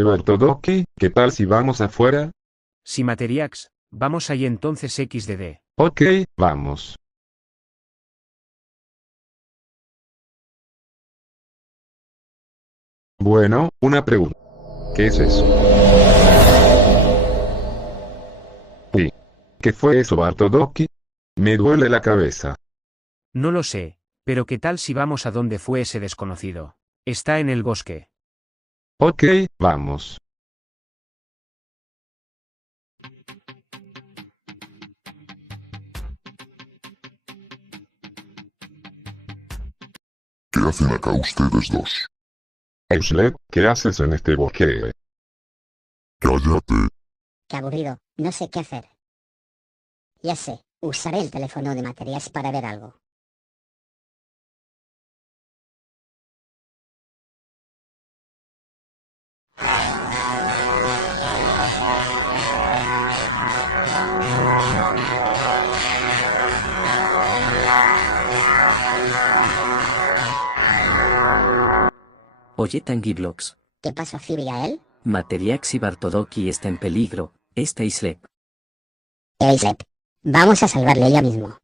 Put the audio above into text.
Oye Bartodoki, ¿qué tal si vamos afuera? Si Materiax, vamos ahí entonces XDD. Ok, vamos. Bueno, una pregunta. ¿Qué es eso? Uy. ¿Qué fue eso Bartodoki? Me duele la cabeza. No lo sé, pero ¿qué tal si vamos a donde fue ese desconocido? Está en el bosque. Ok, vamos. ¿Qué hacen acá ustedes dos? Euslet, ¿qué haces en este bosque? Cállate. Qué aburrido, no sé qué hacer. Ya sé, usaré el teléfono de Materias para ver algo. Oye Tangiblox, ¿Qué pasó, Fibriael? Materiax y Bartodoki está en peligro, esta isla. Eislep. Vamos a salvarle ya mismo.